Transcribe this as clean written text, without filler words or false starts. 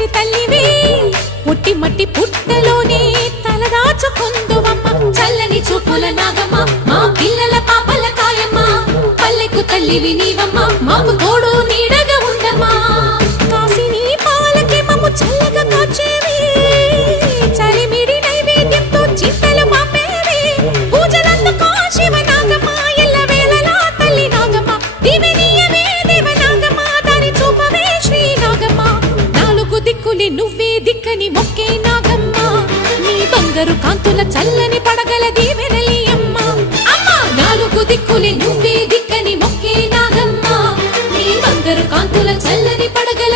చల్లటి తల్లివే పుట్టి మట్టి పుట్టలోనే తలదాచుకుందువమ్మ చల్లని చూపుల నాగమ్మ మా పిల్లల పాపల కాయమ్మ పల్లెకు తల్లివి నీవమ్మ మాకు తోడు నీడగా ఉండమ్మా కాసిని పాలకి మమ్ము చల్లగా కాచేవి చలిమిడి నైవేద్యంతో చింతలు మాపేవి పూజలందుకో శివ నాగమ్మ ఎల్ల వేళలా తల్లి నాగమ్మ దివెనీయవే దేవ నాగమ్మ దాని చూపవే శ్రీ నాగమ్మ నాలుగు దిక్కులి నువ్వే దిక్కని మొక్కే నాగమ్మ నీ బంగారు కాంతుల చల్లని పడగల దీవెనలి అమ్మ అమ్మ నాలుగు దిక్కులి నువ్వే దిక్కని మొక్కే నాగమ్మ నీ బంగారు కాంతుల చల్లని పడగల